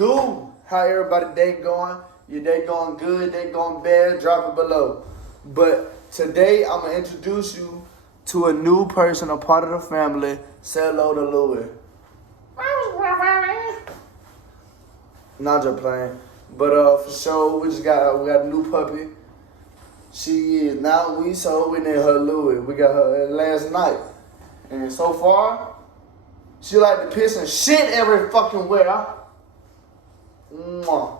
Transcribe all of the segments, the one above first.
do? How everybody day going? Your day going good, day going bad, drop it below. But today I'm going to introduce you to a new person, a part of the family. Say hello to Louie. Not just playing. But for sure, we got a new puppy. She is 9 weeks old. We named her Louie. We got her last night. And so far, she like to piss and shit every fucking where. Mwah.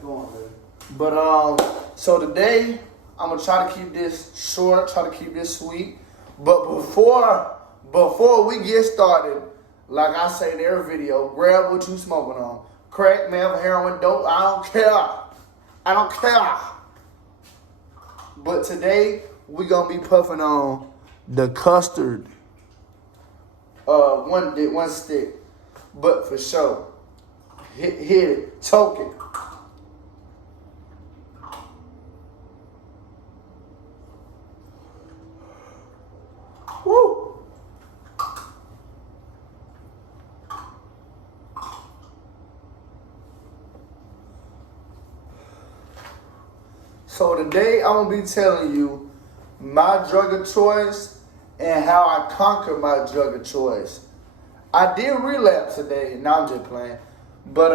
Go on, baby. But so today I'm gonna try to keep this short, try to keep this sweet. But before we get started, like I say in every video, grab what you smoking on. Crack, meth, heroin, dope, I don't care. But today we gonna be puffing on the custard. One stick. But for sure, hit it, choke it. Woo! So today I'm gonna be telling you my drug of choice and how I conquered my drug of choice. I did relapse today. Now I'm just playing, but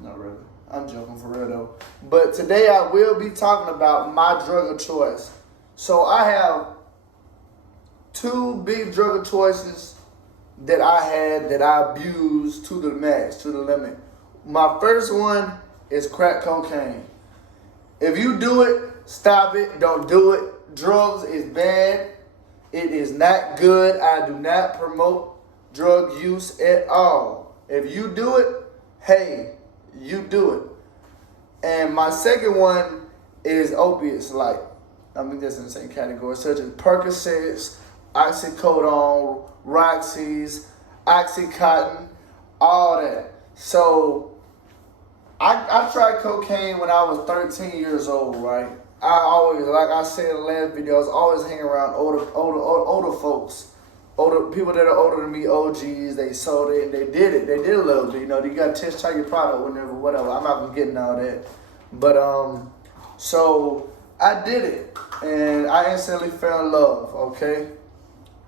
not really. I'm joking for real though. But today I will be talking about my drug of choice. So I have two big drug of choices that I had that I abused to the max, to the limit. My first one is crack cocaine. If you do it, stop it. Don't do it. Drugs is bad. It is not good. I do not promote drug use at all. If you do it, hey, you do it. And my second one is opiates, like, I mean, that's in the same category, such as Percocets, oxycodone, Roxy's, Oxycontin, all that. So I tried cocaine when I was 13 years old, right? I always, like I said in the last video, I was always hanging around older folks, older people that are older than me, OGs. They sold it and they did it. They did a little bit, you know. You got to try your product, whatever. I'm not gonna get into all that, but so I did it and I instantly fell in love. Okay,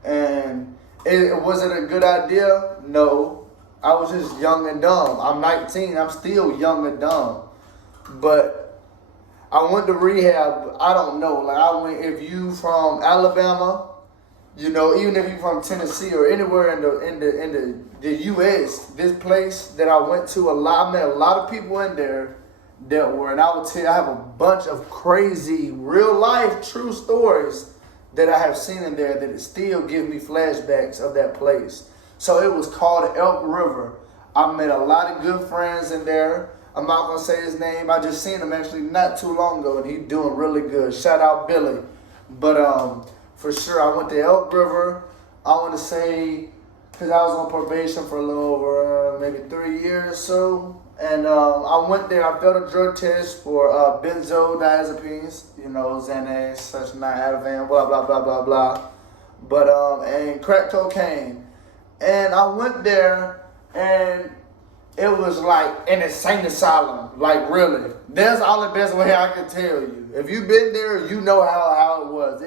and was it a good idea? No. I was just young and dumb. I'm 19. I'm still young and dumb. But I went to rehab. I don't know. Like if you from Alabama, you know, even if you from Tennessee or anywhere in the U.S., this place that I went to, I met a lot of people in there that were, and I will tell you, I have a bunch of crazy, real life, true stories that I have seen in there that it still give me flashbacks of that place. So it was called Elk River. I met a lot of good friends in there. I'm not going to say his name. I just seen him actually not too long ago, and he's doing really good. Shout out Billy. But for sure, I went to Elk River. I want to say, because I was on probation for a little over maybe 3 years or so. And I went there. I failed a drug test for benzodiazepines, you know, Xanax, such not Ativan, blah, blah, blah, blah, blah. But, and crack cocaine. And I went there, and it was like an insane asylum. Like, really. That's all the best way I can tell you. If you've been there, you know how it was.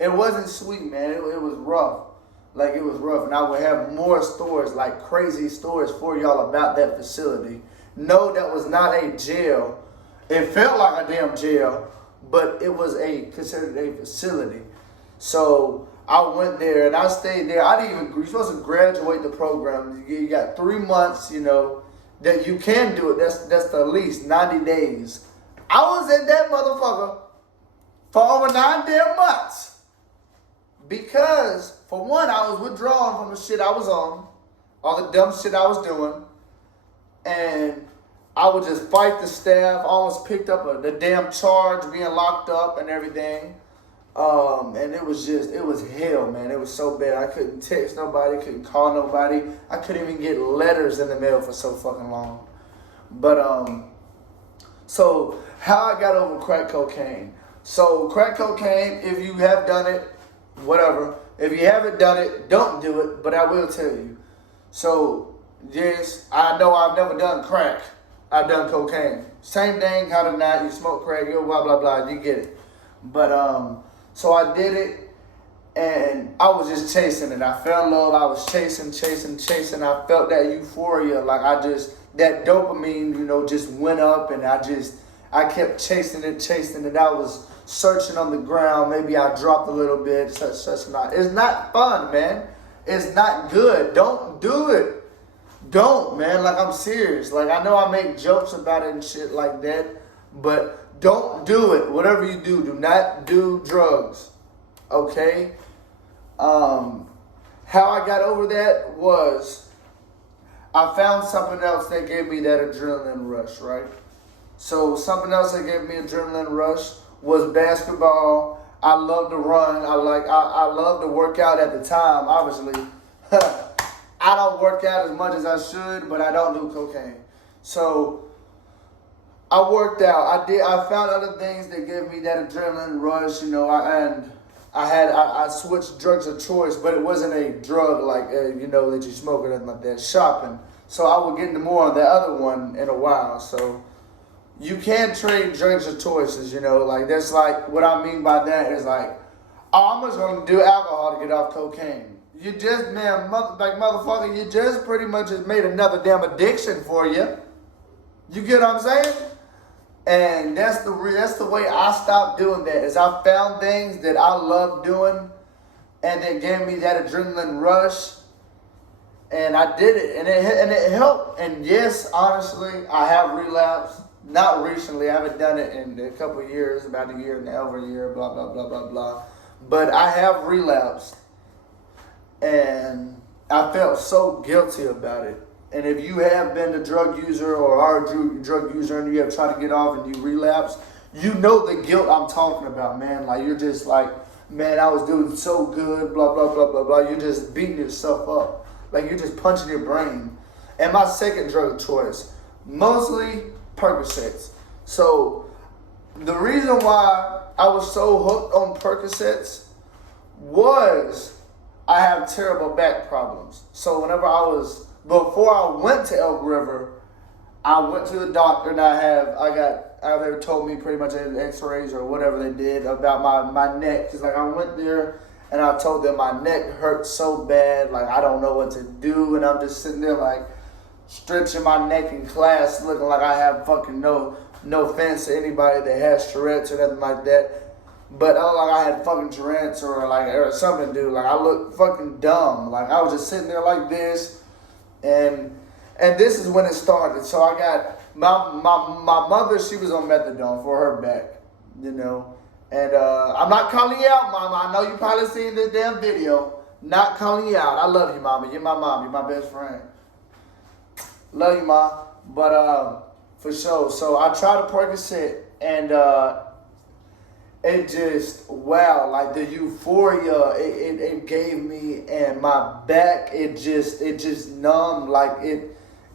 It wasn't sweet, man. It was rough. Like, it was rough. And I would have more stories, like crazy stories for y'all about that facility. No, that was not a jail. It felt like a damn jail, but it was considered a facility. So I went there and I stayed there. You're supposed to graduate the program. You got 3 months, you know, that you can do it. That's the least 90 days. I was in that motherfucker for over 9 damn months. Because, for one, I was withdrawing from the shit I was on, all the dumb shit I was doing, and I would just fight the staff. I almost picked up the damn charge, being locked up and everything. And it was hell, man. It was so bad. I couldn't text nobody, couldn't call nobody. I couldn't even get letters in the mail for so fucking long. But, so how I got over crack cocaine. So crack cocaine, if you have done it, whatever. If you haven't done it, don't do it, but I will tell you. So Yes, I know I've never done crack. I've done cocaine. Same thing, kind of not. You smoke crack, you blah, blah, blah. You get it. But, so I did it. And I was just chasing it. I fell in love. I was chasing. I felt that euphoria. Like that dopamine, just went up, and I kept chasing it. I was searching on the ground. Maybe I dropped a little bit, such not. It's not fun, man. It's not good. Don't do it. Don't, man. Like, I'm serious. Like, I know I make jokes about it and shit like that, but don't do it. Whatever you do not do drugs. Okay? How I got over that was I found something else that gave me that adrenaline rush, right? So something else that gave me adrenaline rush was basketball. I love to run. I love to work out at the time, obviously. I don't work out as much as I should, but I don't do cocaine. So I worked out. I found other things that gave me that adrenaline rush, I switched drugs of choice, but it wasn't a drug like, that you smoke or nothing like that, shopping. So I will get into more on the other one in a while. So you can trade drugs of choices, like that's like, what I mean by that is like, oh, I'm just going to do alcohol to get off cocaine. You just, man, motherfucker, you just pretty much just made another damn addiction for you. You get what I'm saying? And that's the way I stopped doing that. Is I found things that I love doing, and that gave me that adrenaline rush, and I did it, and it helped. And yes, honestly, I have relapsed. Not recently. I haven't done it in a couple of years, about a year and over a year, blah blah blah blah blah. But I have relapsed, and I felt so guilty about it. And if you have been a drug user or are a drug user and you have tried to get off and you relapse, you know the guilt I'm talking about, man. Like, you're just like, man, I was doing so good, blah, blah, blah, blah, blah. You're just beating yourself up. Like, you're just punching your brain. And my second drug choice, mostly Percocets. So the reason why I was so hooked on Percocets was I have terrible back problems. So before I went to Elk River, I went to the doctor, and they told me pretty much x-rays or whatever they did about my neck. Cause like I went there and I told them my neck hurt so bad, like I don't know what to do. And I'm just sitting there like stretching my neck in class, looking like I have fucking no offense to anybody that has Tourette's or nothing like that. But I looked like I had fucking Tourette's or something, dude. Like I looked fucking dumb. Like I was just sitting there like this. And this is when it started. So I got my mother, she was on methadone for her back, And I'm not calling you out, Mama. I know you probably seen this damn video. Not calling you out. I love you, Mama. You're my mom. You're my best friend. Love you, Ma. But for sure. So I tried to Percocet, and it just, wow, like the euphoria it gave me, and my back, it just numbed, like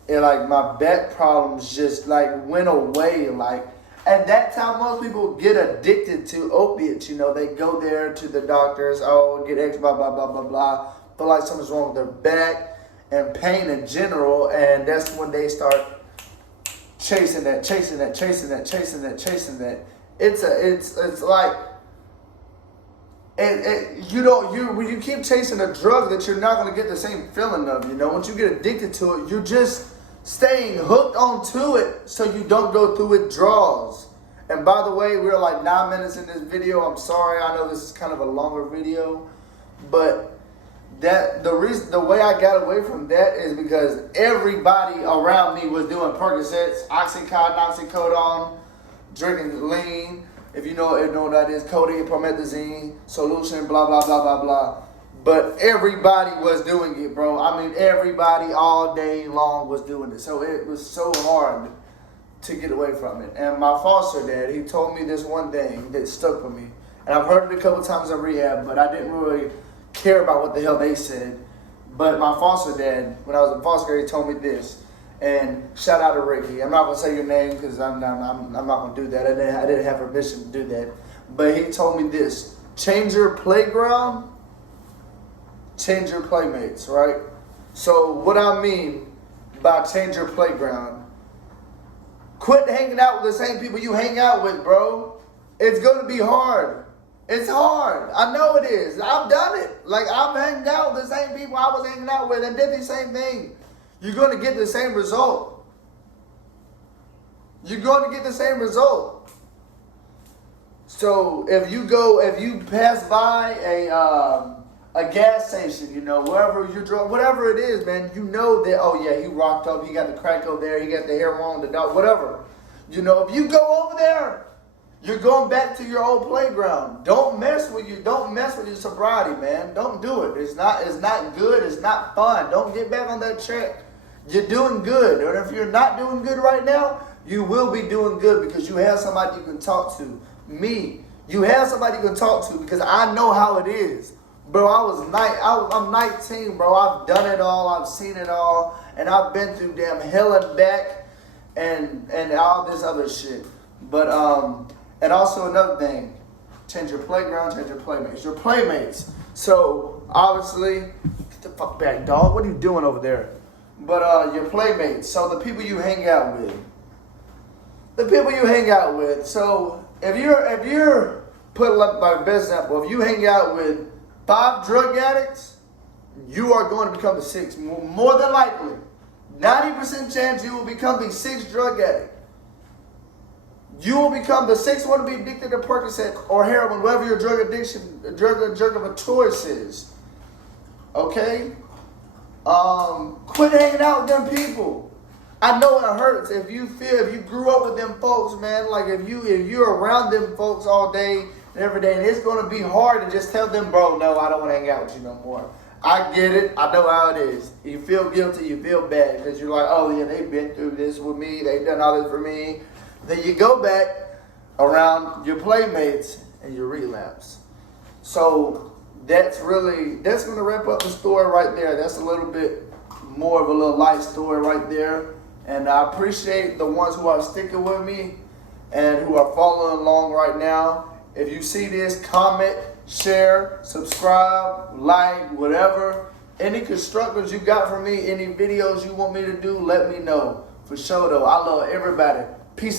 like my back problems just like went away. Like at that time, most people get addicted to opiates, they go there to the doctors, get X, blah, blah, blah, blah, blah, feel like something's wrong with their back and pain in general, and that's when they start chasing that. It's like when you keep chasing a drug that you're not gonna get the same feeling of, once you get addicted to it, you're just staying hooked onto it so you don't go through withdrawals. And by the way, we're like 9 minutes in this video. I'm sorry, I know this is kind of a longer video, but the way I got away from that is because everybody around me was doing Percocets, Oxycontin, oxycodone, drinking lean, if you know what that is, codeine, promethazine, solution, blah, blah, blah, blah, blah. But everybody was doing it, bro. I mean, everybody all day long was doing it. So it was so hard to get away from it. And my foster dad, he told me this one thing that stuck with me. And I've heard it a couple times in rehab, but I didn't really care about what the hell they said. But my foster dad, when I was in foster care, he told me this. And shout out to Ricky. I'm not gonna say your name because I'm not gonna do that. I didn't have permission to do that. But he told me this: change your playground, change your playmates. Right. So what I mean by Change Your Playground. Quit hanging out with the same people you hang out with, bro. It's going to be hard. It's hard. I know it is. I've done it. Like, I've hanged out with the same people I was hanging out with and did the same thing. You're going to get the same result. You're going to get the same result. So if you pass by a gas station, you know, wherever you drove, whatever it is, man, you know that, oh yeah, he rocked up, he got the crack over there, he got the heroin, the dog, whatever. You know, if you go over there, you're going back to your old playground. Don't mess with your sobriety, man. Don't do it. It's not good. It's not fun. Don't get back on that track. You're doing good. And if you're not doing good right now, you will be doing good because you have somebody you can talk to. Me. You have somebody you can talk to because I know how it is. Bro, I'm 19, bro. I've done it all. I've seen it all. And I've been through damn hell and back and all this other shit. But, and also another thing, change your playground, change your playmates. Your playmates. So, obviously, get the fuck back, dog. What are you doing over there? But your playmates. So, the people you hang out with. The people you hang out with. So, if you're put up by best example, if you hang out with 5 drug addicts, you are going to become the 6th. More than likely. 90% chance you will become the 6th drug addict. You will become the 6th one to be addicted to Percocet or heroin, whatever your drug of a choice is. Okay? Quit hanging out with them people. I know it hurts if you grew up with them folks, man. Like if you're around them folks all day and every day, and it's gonna be hard to just tell them, bro, no, I don't want to hang out with you no more. I get it. I know how it is. You feel guilty. You feel bad because you're like, oh yeah, they've been through this with me. They've done all this for me. Then you go back around your playmates and you relapse. So that's going to wrap up the story right there. That's a little bit more of a little light story right there. And I appreciate the ones who are sticking with me and who are following along right now. If you see this, comment, share, subscribe, like, whatever. Any constructives you got for me, any videos you want me to do, let me know. For sure though, I love everybody. Peace out.